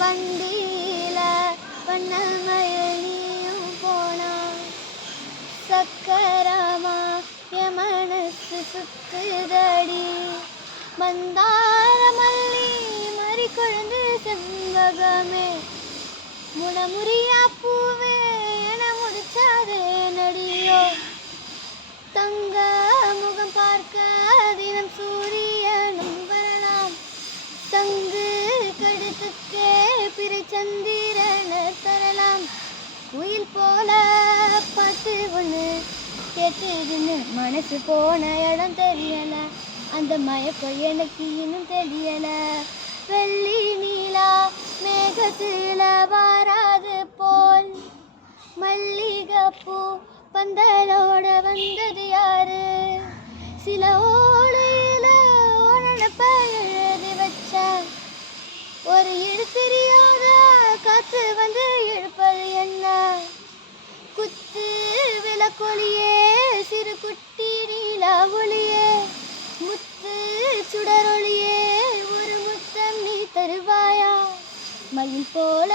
பண்டியில பண்ணமயில் நீயும் போனா சக்கரமா என் மனசு சுத்துதடி மந்தார மல்லி மறி கொழுந்து செண்பகமே முனமுறியா பூவே என முடிச்சாதே நடியோ தங்க முகம் பார்க்க தினம் சூரியனும் வரலாம் தங்கு கடுத்துக்கே பிறை சந்திரன தரலாம் உயில் போல பார்த்து ஒன்று கேட்டுதுன்னு மனசு போன இடம் தெரியல அந்த மயக்கம் எனக்கு இன்னும் தெரியல வெள்ளி நீலா மேகத்தில வாராது போல் மல்லிகைப்பூ பந்தலோட வந்தது யாரு சில ஓலையில உனப்ப எழுதி வச்ச ஒரு தெரியாத காத்து வந்து இழுப்பது என்ன குத்து விளக்கொலியே சிறு குட்டி நீலா ஒளியே முத்து சுடரொளியே ஒரு முத்தம் நீ தருவாயா மயில் போல